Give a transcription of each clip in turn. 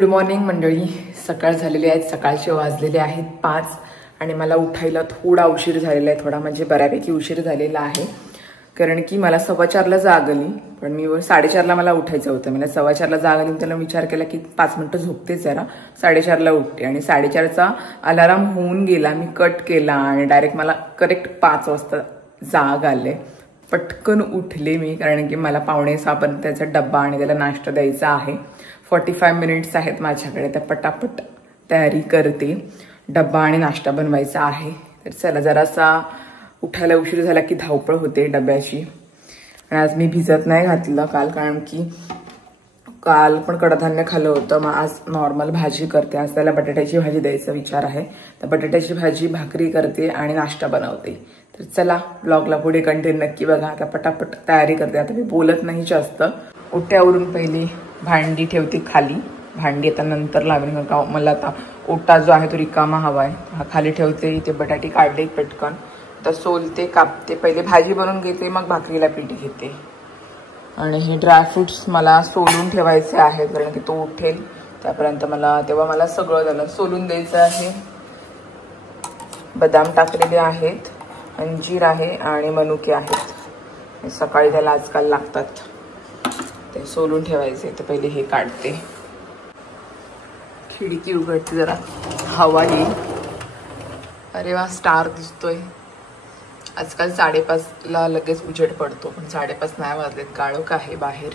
Good morning मंडळी. सकाळ झालेली आहे, सकाळचे वाजलेले आहेत 5 आणि मला उठायला थोडा उशीर झालेला आहे. थोडा म्हणजे बऱ्यापैकी उशीर झालेला आहे, कारण की मला 4:15ला जाग आली. पण मी 4:30ला मला उठायचं होतं. मला 4:15ला जाग आली. त्याला विचार केला की 5 मिनिटं झोपते जरा, 4:30ला उठते. आणि 4:30चा अलार्म होऊन गेला. मी कट केला आणि डायरेक्ट मला करेक्ट 5 वाजता जाग आले. पटकन उठले मी, कारण की मला 5:45 पर्यंत त्याचा डब्बा आणि त्याला नाश्ता द्यायचा आहे. 45 मिनिट्स आहेत माझ्याकडे, तर पटापट तयारी करते. डब्बा आणि नाश्ता बनवायचा आहे. तर चला, जरासा उठायला उशीर झाला की धावपळ होते डब्याची. आणि आज मी भिजत नाही घातलं काल, कारण की काल पण कडधान्य खाल्लं होतं. मग आज नॉर्मल भाजी करते. आज त्याला बटाट्याची भाजी द्यायचा विचार आहे. तर बटाट्याची भाजी, भाकरी करते आणि नाश्ता बनवते. तर चला, ब्लॉगला पुढे कंटिन्यू नक्की बघा. आता पटापट तयारी करते. आता मी बोलत नाही जास्त. ओट्यावरून पहिले भांडी ठेवते खाली. भांडी आता नंतर लावेन, कारण मला आता ओटा जो आहे तो रिकामा हवा आहे. हा खाली ठेवते. इथे बटाटे काढले पटकन, तर सोलते, कापते. पहिले भाजी बनवून घेते, मग भाकरीला पीठ घेते. आणि हे ड्रायफ्रुट्स मला सोलून ठेवायचे आहेत, कारण की तो उठेल त्यापर्यंत तेव्हा मला सगळं त्याला सोलून द्यायचं आहे. बदाम टाकलेले आहेत, अंजीर आहे आणि मनुके आहेत. सकाळी त्याला आजकाल लागतात, ते सोलून ठेवायचे. तर पहिले हे काढते. खिडकी उघडते, जरा हवा येईल. अरे वा, स्टार दिसतोय. आजकाल 5:30ला लगेच उजेड पडतो, पण 5:30 नाही वाजलेत. काळोख आहे बाहेर.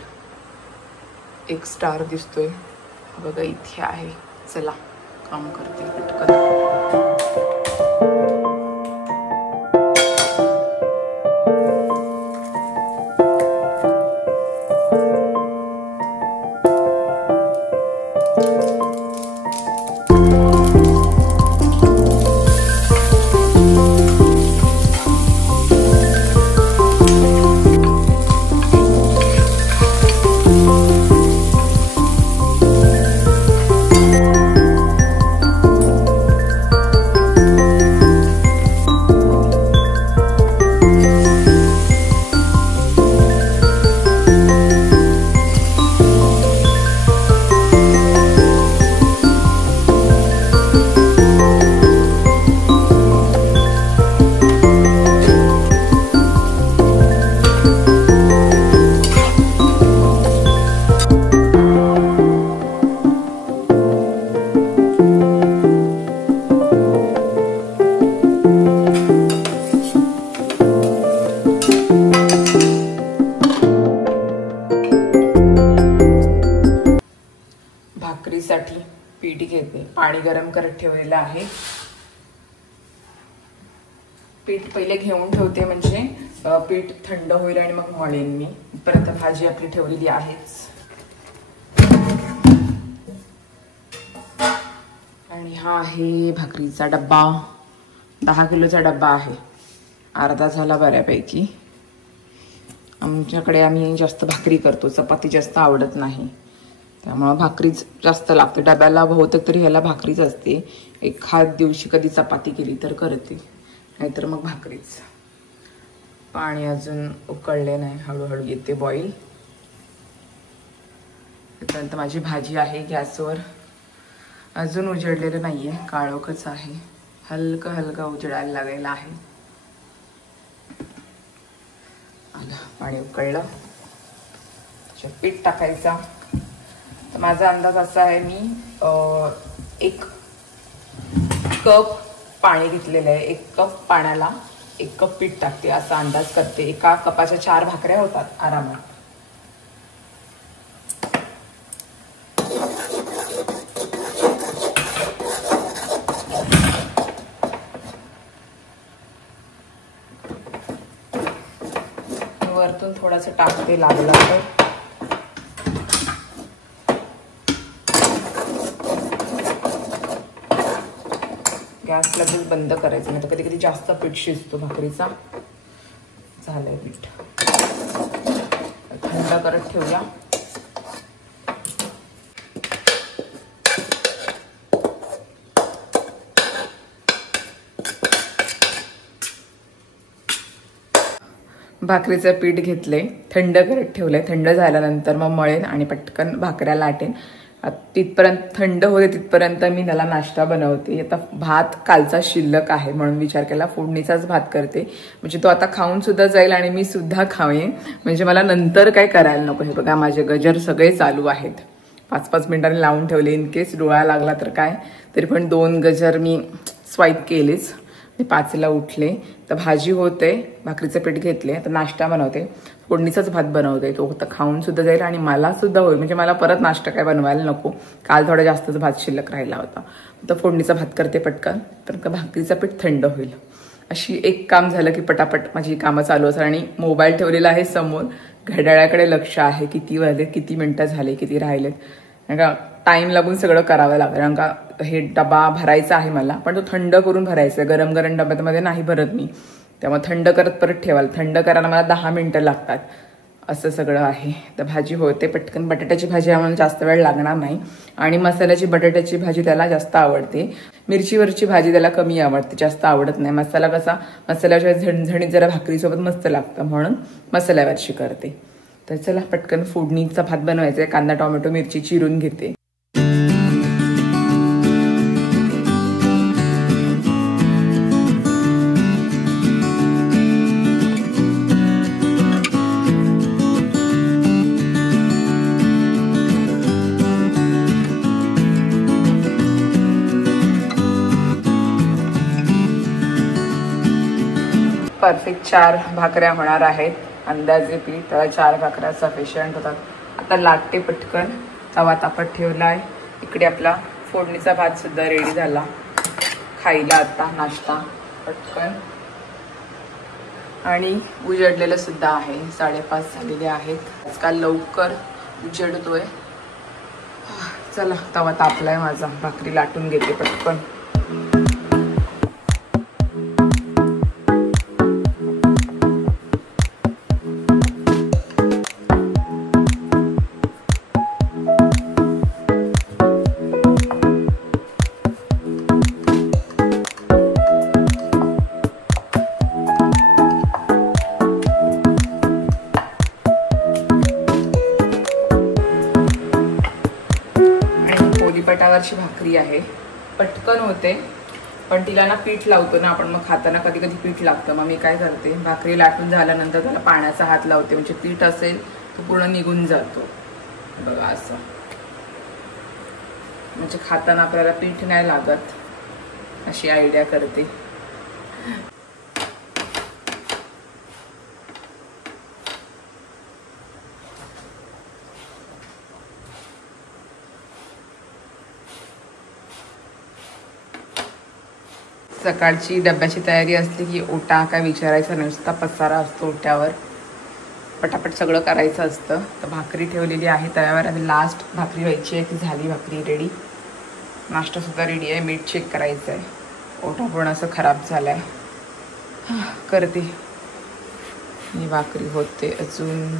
एक स्टार दिसतोय बघा, इथे आहे. चला, काम करते पटकन. भाकरीसाठी पीठ घेते. पाणी गरम करत ठेवलेलं आहे. पीठ पहिले घेऊन ठेवते, म्हणजे पीठ थंड होईल आणि मग मळेन मी. परत भाजी आपली ठेवलेली आहेच. आणि हा आहे भाकरीचा डब्बा. 10 किलोचा डब्बा आहे. अर्धा झाला बऱ्यापैकी. आमच्याकडे आम्ही जास्त भाकरी करतो, चपाती जास्त आवडत नाही. त्यामुळे भाकरीच जास्त लागते डब्याला. बहुतेक तरी ह्याला भाकरीच असते. एखाद दिवशी कधी चपाती केली तर करते, नाहीतर मग भाकरीच. पाणी अजून उकळले नाही, हळूहळू येते बॉईल. त्यानंतर माझी भाजी आहे गॅसवर. अजून उजळलेलं नाहीये, काळोखच आहे. हलका हलका उजळायला लागायला आहे. आला, पाणी उकळलं. त्याच्यात पीठ टाकायचा. तर माझा अंदाज असा आहे, मी 1 कप पाणी घेतलेलं आहे. 1 कप पाण्याला 1 कप पीठ टाकते, असा अंदाज करते. एका कपाच्या 4 भाकऱ्या होतात आरामात. वरतून थोडंसं टाकते लागलं तर. गॅस लगेच बंद करायचं, नाही तर कधी कधी जास्त पीठ शिजतो भाकरीचा. झालंय पीठ. थंड करत ठेवूया. भाकरीचं पीठ घेतलंय, थंड करत ठेवलंय. थंड झाल्यानंतर मग मळेन आणि पटकन भाकऱ्या लाटेन. तिथपर्यंत थंड होते तिथपर्यंत मी त्याला नाश्ता बनवते. आता भात कालचा शिल्लक आहे म्हणून विचार केला फोडणीचाच भात करते, म्हणजे तो आता खाऊन सुद्धा जाईल आणि मी सुद्धा खावेन, म्हणजे मला नंतर काय करायला नको. हे बघा माझे गजर सगळे चालू आहेत, 5-5 मिनिटांनी लावून ठेवले, इन केस डोळा लागला तर काय. तरी पण 2 गजर मी स्वाईप केलेच. मी 5ला उठले तर भाजी होते, भाकरीचं पीठ घेतले, आता नाश्ता बनवते, फोडणीचाच भात बनवते, तो आता खाऊन सुद्धा जाईल आणि मला सुद्धा होईल, म्हणजे मला परत नाश्ता काय बनवायला नको. काल थोडा जास्तच भात शिल्लक राहिला होता, तर फोडणीचा भात करते पटकन, तर भाकरीचं पीठ थंड होईल. अशी एक काम झालं की पटापट माझी कामं चालू असतात. आणि मोबाईल ठेवलेला आहे समोर, घड्याळाकडे लक्ष आहे, किती वाजले, किती मिनिटं झाले, किती राहिलेत, कारण का टाइम लागून सगळं करावं लागतं. कारण का हे डबा भरायचा आहे मला, पण तो थंड करून भरायचा आहे, गरम गरम डब्यामध्ये नाही भरत मी, त्यामुळे थंड करत परत ठेवाल. थंड करायला मला 10 मिनिटं लागतात, असं सगळं आहे. तर भाजी होते पटकन. बटाट्याची भाजी आम्हाला जास्त वेळ लागणार नाही, आणि मसाल्याची बटाट्याची भाजी त्याला जास्त आवडते. मिरचीवरची भाजी त्याला कमी आवडते, जास्त आवडत नाही. मसाला कसा मसाल्याच्या झणझणीत जरा भाकरीसोबत मस्त लागतं, म्हणून मसाल्यावरची करते. तर चला पटकन फोडणीचा भात बनवायचा आहे. कांदा टोमॅटो मिरची चिरून घेते. परफेक्ट 4 भाकऱ्या होणार आहेत, अंदाजे पीठ, त्याला 4 भाकऱ्या सफिशियंट होतात. आता लागते पटकन. तवा तापत ठेवलाय. इकडे आपला फोडणीचा भात सुद्धा रेडी झाला, खायला आता नाश्ता पटकन. आणि उजडलेलं सुद्धा आहे, 5:30 झालेले आहेत. आजकाल लवकर उजडतोय. चला तवा तापलाय माझा, भाकरी लाटून घेते पटकन. पोलीपटावरची भाकरी आहे, पटकन होते, पण तिला ना पीठ लावतो ना आपण, मग खाताना कधी कधी पीठ लागतं. मग मी काय करते, भाकरी लाटून झाल्यानंतर त्याला पाण्याचा हात लावते, म्हणजे पीठ असेल तो पूर्ण निघून जातो. बघा असं, म्हणजे खाताना आपल्याला पीठ नाही लागत, अशी आयडिया करते. सकाळची डब्याची तयारी असली की ओटा काय विचारायचा नुसता पसारा असतो ओट्यावर, पटापट सगळं करायचं असतं. तर भाकरी ठेवलेली आहे तव्यावर, आणि लास्ट भाकरी व्हायची आहे, ती झाली भाकरी रेडी. नाश्तासुद्धा रेडी आहे, मीठ चेक करायचं आहे. ओटा पण असं खराब झाला आहे, करते. ही भाकरी होते अजून.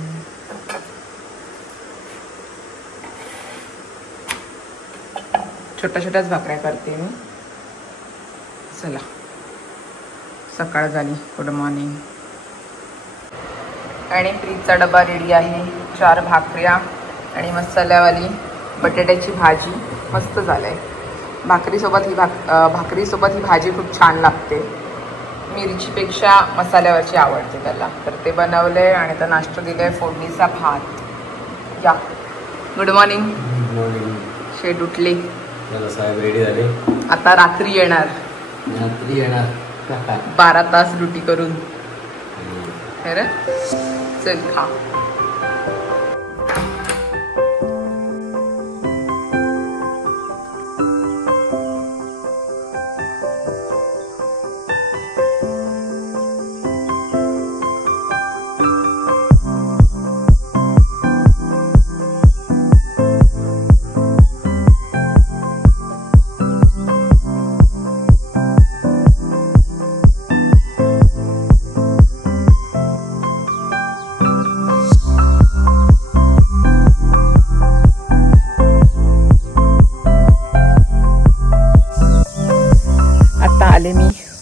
छोट्या छोट्याच भाकऱ्या करते मी. चला सकाळ झाली. Good morning. आणि फ्रीजचा डबा रेडी आहे, 4 भाकऱ्या आणि मसाल्यावाली बटाट्याची भाजी. मस्त झालंय. भाकरीसोबत ही भाजी खूप छान लागते. मिरचीपेक्षा मसाल्यावरची आवडते त्याला, तर ते बनवलंय. आणि आता नाश्ता दिलाय फोडणीचा भात. या गुड मॉर्निंग. शेड उठले, साहेब रेडी झाले. आता रात्री येणार 12 तास ड्युटी करून. खरं चल खा.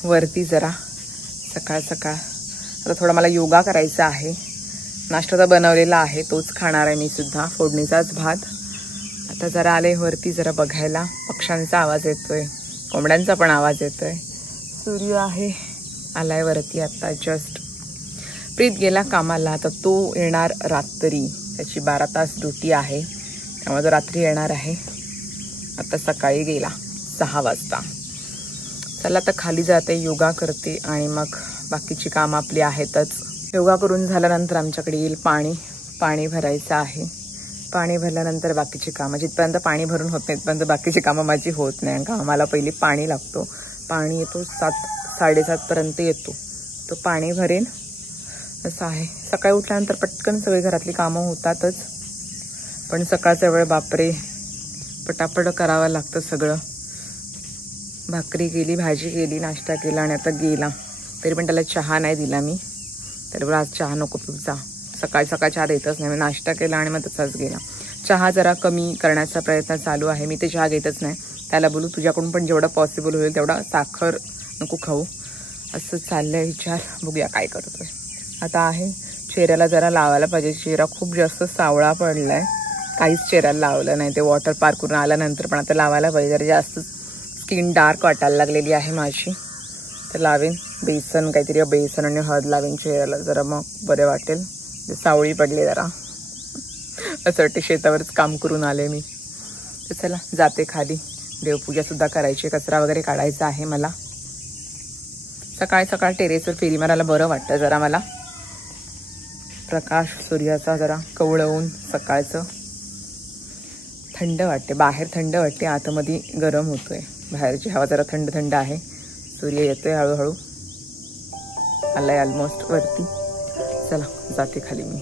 वरती जरा सकाळ सकाळ. आता थोडा मला योगा करायचा आहे. नाश्ता तर बनवलेला आहे, तोच खाणार आहे मी सुद्धा, फोडणीचाच भात. आता जरा आले वरती जरा बघायला. पक्ष्यांचा आवाज येतोय, कोंबड्यांचा पण आवाज येतोय. सूर्य आहे आलाय वरती आता जस्ट. प्रीत गेला कामाला, तर तो येणार रात्री. त्याची 12 तास ड्युटी आहे, त्यामुळे तो रात्री येणार आहे. आता सकाळी गेला 6 वाजता. चला आता खाली जाते, योगा करते आणि मग बाकीची कामं आपली आहेतच. योगा करून झाल्यानंतर आमच्याकडे येईल पाणी भरायचं आहे. पाणी भरल्यानंतर बाकीची कामं, जिथपर्यंत पाणी भरून होत नाही तिथपर्यंत बाकीची कामं माझी होत नाही. का आम्हाला पहिली पाणी लागतो. पाणी येतो 7-7:30 येतो. तो पाणी भरेन असं आहे. सकाळी उठल्यानंतर पटकन सगळी घरातली कामं होतातच, पण सकाळचा वेळ बापरे पटापट करावं लागतं सगळं. भाकरी केली, भाजी केली, नाश्ता केला आणि आता गेला. तरी पण त्याला चहा नाही दिला मी. तर बरं आज चहा नको पिऊचा. सकाळी चहा देतच नाही. मी नाश्ता केला आणि मग तसाच गेला. चहा जरा कमी करण्याचा प्रयत्न चालू आहे. मी ते चहा घेतच नाही. त्याला बोलू तुझ्याकडून पण जेवढा पॉसिबल होईल तेवढा साखर नको खाऊ असं चाललंय विचार. बघूया काय करतोय. आता आहे चेहऱ्याला जरा लावायला पाहिजे. चेहरा खूप जास्त सावळा पडलाय. काहीच चेहऱ्याला लावलं नाही. ते वॉटर पार्क करून आल्यानंतर पण आता लावायला पाहिजे. जरा जास्त स्किन डार्क वाटायला लागलेली आहे माझी. तर लावेन काहीतरी बेसन आणि हळद लावेन चेहऱ्याला, जरा मग बरे वाटेल. सावळी पडली जरा. असं वाटते शेतावरच काम करून आले मी. तर चला जाते खाली. देवपूजा सुद्धा करायची, कचरा वगैरे काढायचा आहे मला. सकाळ टेरेसवर फेरी मारायला बरं वाटतं जरा मला. प्रकाश सूर्याचा जरा कवळवून सकाळचं थंड वाटते. बाहेर थंड वाटते, आतमध्ये गरम होतोय. बाहेरची हवा जरा थंड आहे. सूर्य येतोय हळूहळू, आलाय ऑलमोस्ट वरती. चला जाते खाली मी.